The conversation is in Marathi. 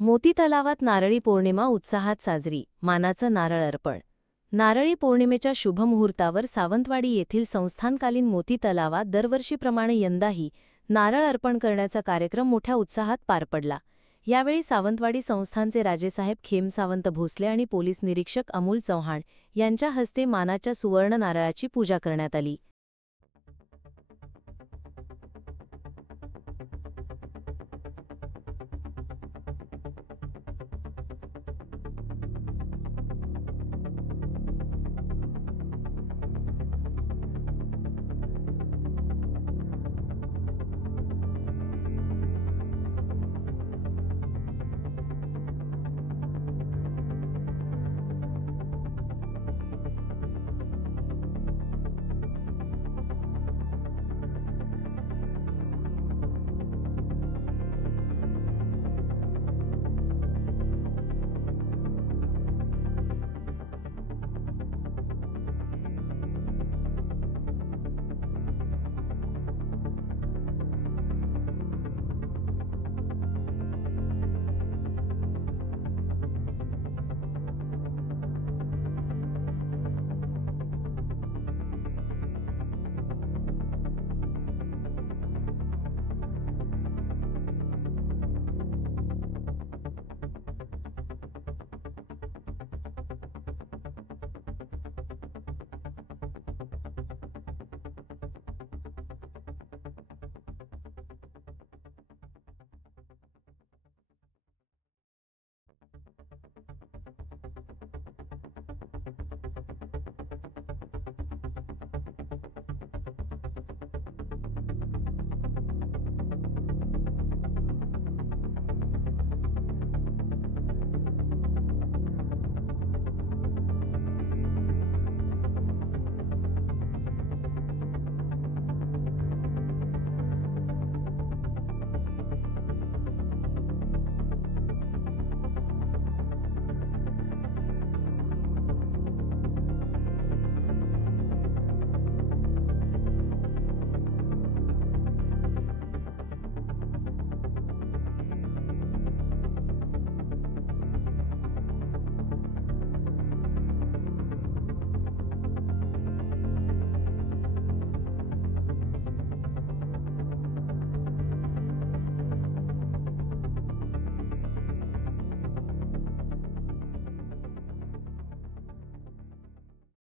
मोती तलावात नारळी पौर्णिमा उत्साहात साजरी, मानाचं नारळ अर्पण. नारळी पौर्णिमेच्या शुभमुहूर्तावर सावंतवाडी येथील संस्थानकालीन मोती तलावात दरवर्षीप्रमाणे यंदाही नारळ अर्पण करण्याचा कार्यक्रम मोठ्या उत्साहात पार पडला. यावेळी सावंतवाडी संस्थानचे राजेसाहेब खेमसावंत भोसले आणि पोलीस निरीक्षक अमोल चव्हाण यांच्या हस्ते मानाच्या सुवर्ण नारळाची पूजा करण्यात आली.